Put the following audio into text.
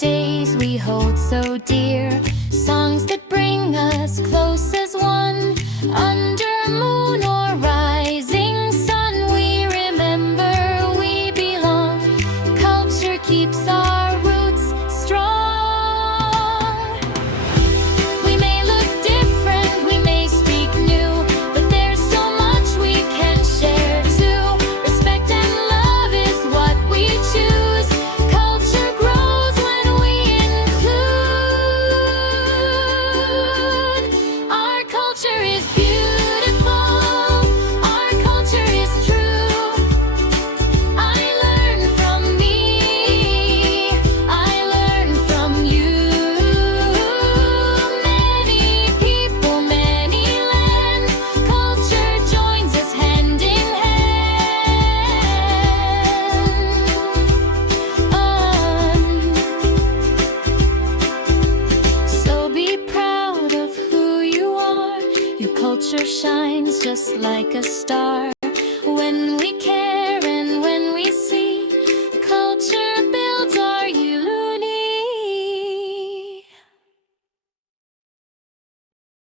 days we hold so dear, songs that bring us close as one. Under moon or rising sun, we remember we belong. Culture keeps our roots strong. We may look different, we may speak new, but there's so much we can share too. Respect and love is what we choose. Culture grows when we include. Our culture is beautiful, our culture is true. I learn from me, I learn from you. Many people, many lands, culture joins us hand in hand. So be proud of who you are. Your culture shines just like a star. When